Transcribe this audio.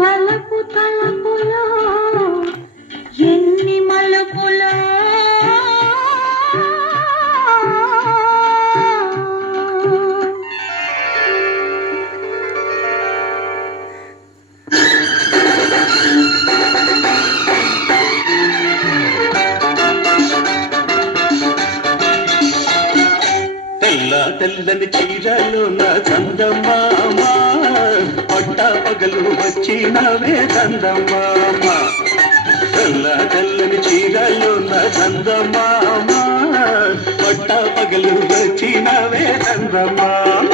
వలపు తలపులో ఎన్ని మలుపులో తెల్లని చీరలో నా చందమామ పట్ట పగలు వచ్చినవే చందమామ తెల్లని చీరలో నా చందమామ పట్ట పగలు వచ్చినవే చందమామ